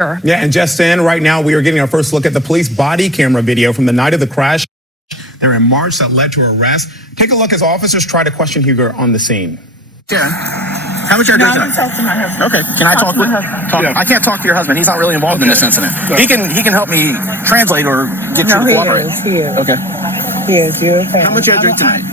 Yeah, and just in, right now we are getting our first look at the police body camera video from the night of the crash there in March that led to her arrest. Take a look as officers try to question Huger on the scene. Yeah. How much are you drinking? Talk to my husband. Okay. Can I talk with him? I can't talk to your husband. He's not really involved in this incident. He can help me translate or get you to cooperate. He is. Okay. He is. You okay? How much you drink tonight?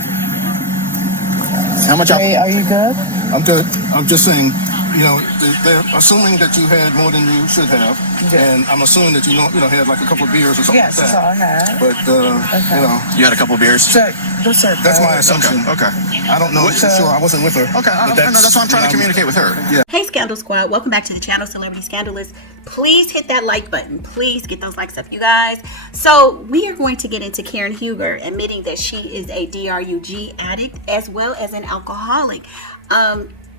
How much? Hey, are you good? I'm good. I'm just saying, you know, they're assuming that you had more than you should have, and I'm assuming that you had like a couple of beers or something like that. Yes, that's all I had. But you had a couple of beers. Sir, that's my assumption. Okay. I don't know for sure. I wasn't with her. Okay. I know. That's why I'm trying to communicate with her. Yeah. Hey, Scandal Squad. Welcome back to the channel, Celebrity ScandaLust. Please hit that like button. Please get those likes up, you guys. So we are going to get into Karen Huger admitting that she is a drug addict as well as an alcoholic.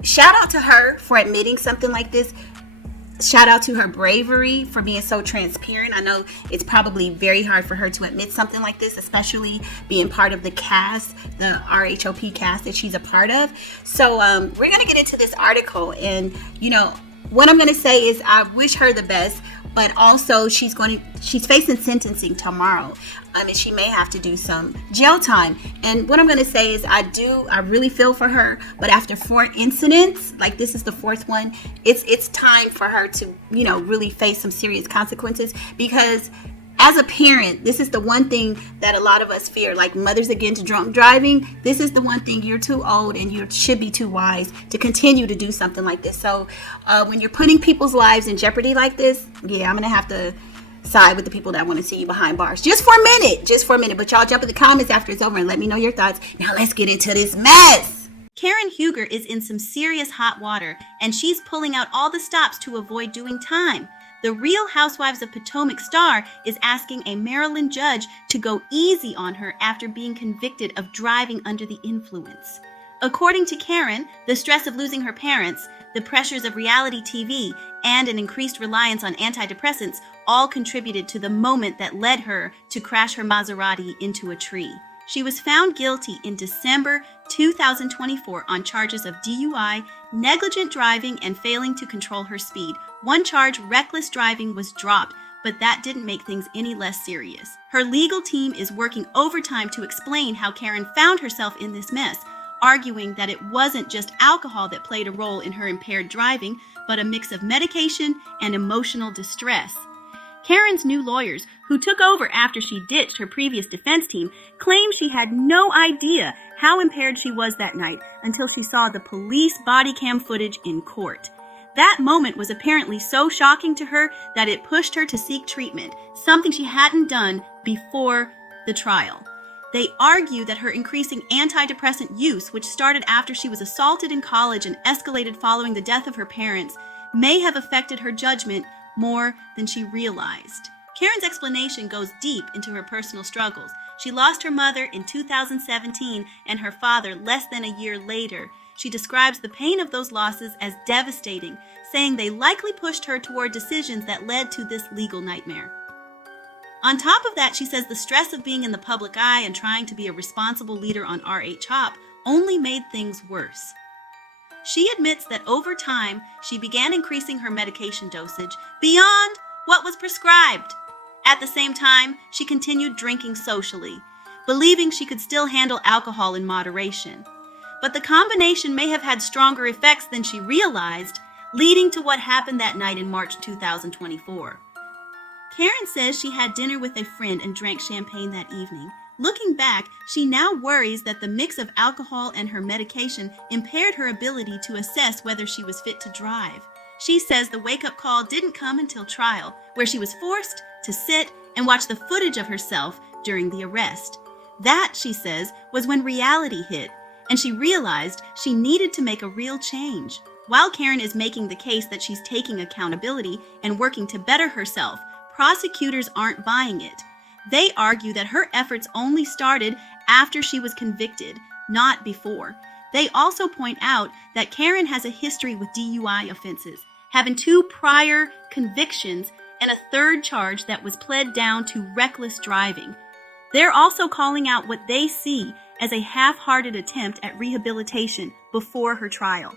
Shout out to her for admitting something like this. Shout out to her bravery for being so transparent. I know it's probably very hard for her to admit something like this, especially being part of the cast, the RHOP cast that she's a part of. So we're going to get into this article, and what I'm going to say is I wish her the best, but also she's facing sentencing tomorrow, and she may have to do some jail time. And what I'm going to say is I really feel for her, but after 4 incidents, like this is the 4th one, it's time for her to really face some serious consequences, because as a parent, this is the one thing that a lot of us fear, like mothers get into drunk driving. This is the one thing, you're too old and you should be too wise to continue to do something like this. So when you're putting people's lives in jeopardy like this, yeah, I'm going to have to side with the people that want to see you behind bars. Just for a minute. But y'all jump in the comments after it's over and let me know your thoughts. Now let's get into this mess. Karen Huger is in some serious hot water, and she's pulling out all the stops to avoid doing time. The Real Housewives of Potomac star is asking a Maryland judge to go easy on her after being convicted of driving under the influence. According to Karen, the stress of losing her parents, the pressures of reality TV, and an increased reliance on antidepressants all contributed to the moment that led her to crash her Maserati into a tree. She was found guilty in December 2024 on charges of DUI, negligent driving, and failing to control her speed. One charge, reckless driving, was dropped, but that didn't make things any less serious. Her legal team is working overtime to explain how Karen found herself in this mess, arguing that it wasn't just alcohol that played a role in her impaired driving, but a mix of medication and emotional distress. Karen's new lawyers, who took over after she ditched her previous defense team, claim she had no idea how impaired she was that night until she saw the police body cam footage in court. That moment was apparently so shocking to her that it pushed her to seek treatment, something she hadn't done before the trial. They argue that her increasing antidepressant use, which started after she was assaulted in college and escalated following the death of her parents, may have affected her judgment more than she realized. Karen's explanation goes deep into her personal struggles. She lost her mother in 2017 and her father less than a year later. She describes the pain of those losses as devastating, saying they likely pushed her toward decisions that led to this legal nightmare. On top of that, she says the stress of being in the public eye and trying to be a responsible leader on rhop only made things worse. She admits that over time, she began increasing her medication dosage beyond what was prescribed. At the same time, she continued drinking socially, believing she could still handle alcohol in moderation. But the combination may have had stronger effects than she realized, leading to what happened that night in March 2024. Karen says she had dinner with a friend and drank champagne that evening. Looking back, she now worries that the mix of alcohol and her medication impaired her ability to assess whether she was fit to drive. She says the wake-up call didn't come until trial, where she was forced to sit and watch the footage of herself during the arrest. That, she says, was when reality hit, and she realized she needed to make a real change. While Karen is making the case that she's taking accountability and working to better herself, prosecutors aren't buying it. They argue that her efforts only started after she was convicted, not before. They also point out that Karen has a history with DUI offenses, having 2 prior convictions and a 3rd charge that was pled down to reckless driving. They're also calling out what they see as a half-hearted attempt at rehabilitation before her trial.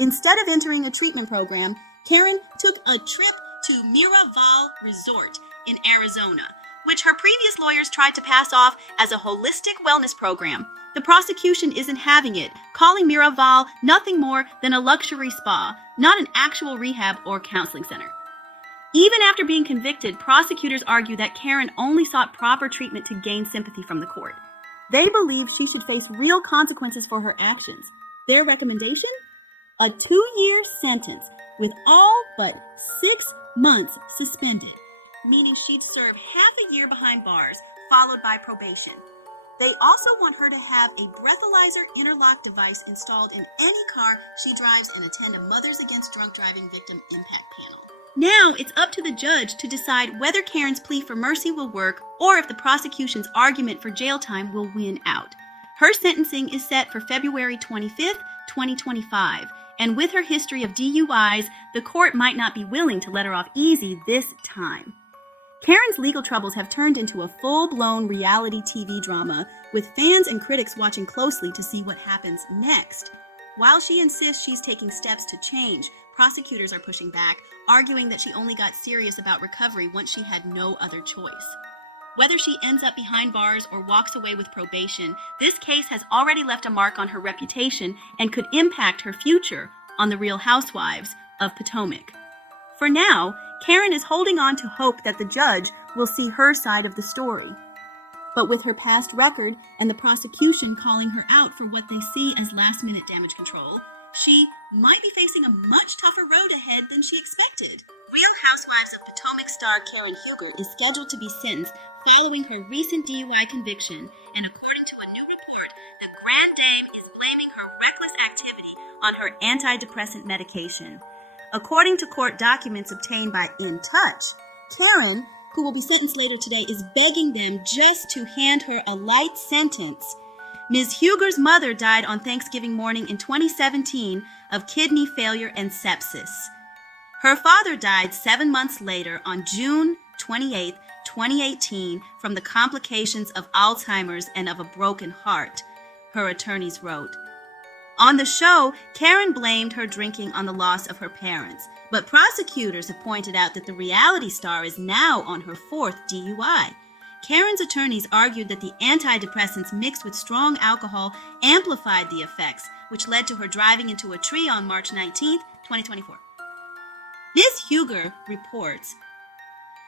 Instead of entering a treatment program, Karen took a trip to Miraval Resort in Arizona, which her previous lawyers tried to pass off as a holistic wellness program. The prosecution isn't having it, calling Miraval nothing more than a luxury spa, not an actual rehab or counseling center. Even after being convicted, prosecutors argue that Karen only sought proper treatment to gain sympathy from the court. They believe she should face real consequences for her actions. Their recommendation? A 2-year sentence with all but 6 months suspended, meaning she'd serve half a year behind bars, followed by probation. They also want her to have a breathalyzer interlock device installed in any car she drives and attend a Mothers Against Drunk Driving Victim Impact Panel. Now it's up to the judge to decide whether Karen's plea for mercy will work or if the prosecution's argument for jail time will win out. Her sentencing is set for February 25th, 2025, and with her history of DUIs, the court might not be willing to let her off easy this time. Karen's legal troubles have turned into a full-blown reality TV drama, with fans and critics watching closely to see what happens next. While she insists she's taking steps to change, prosecutors are pushing back, arguing that she only got serious about recovery once she had no other choice. Whether she ends up behind bars or walks away with probation, this case has already left a mark on her reputation and could impact her future on the Real Housewives of Potomac. For now, Karen is holding on to hope that the judge will see her side of the story. But with her past record and the prosecution calling her out for what they see as last-minute damage control, she might be facing a much tougher road ahead than she expected. Real Housewives of Potomac star Karen Huger is scheduled to be sentenced following her recent DUI conviction, and according to a new report, the Grand Dame is blaming her reckless activity on her anti-depressant medication. According to court documents obtained by In Touch, Karen, who will be sentenced later today, is begging them just to hand her a light sentence. Ms. Huger's mother died on Thanksgiving morning in 2017 of kidney failure and sepsis. Her father died 7 months later on June 28, 2018, from the complications of Alzheimer's and of a broken heart, her attorneys wrote. On the show, Karen blamed her drinking on the loss of her parents, but prosecutors have pointed out that the reality star is now on her 4th DUI. Karen's attorneys argued that the antidepressants mixed with strong alcohol amplified the effects, which led to her driving into a tree on March 19, 2024. Ms. Huger reports,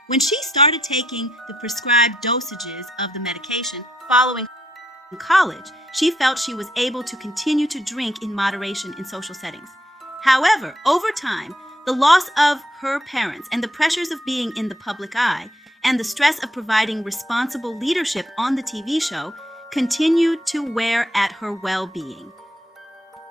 when she started taking the prescribed dosages of the medication following college, she felt she was able to continue to drink in moderation in social settings. However, over time, the loss of her parents and the pressures of being in the public eye and the stress of providing responsible leadership on the TV show continued to wear at her well-being.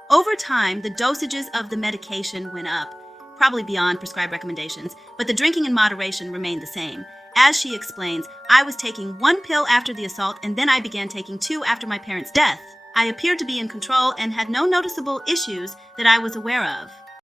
Over time, the dosages of the medication went up, probably beyond prescribed recommendations, but the drinking in moderation remained the same. As she explains, I was taking 1 pill after the assault, and then I began taking 2 after my parents' death. I appeared to be in control and had no noticeable issues that I was aware of.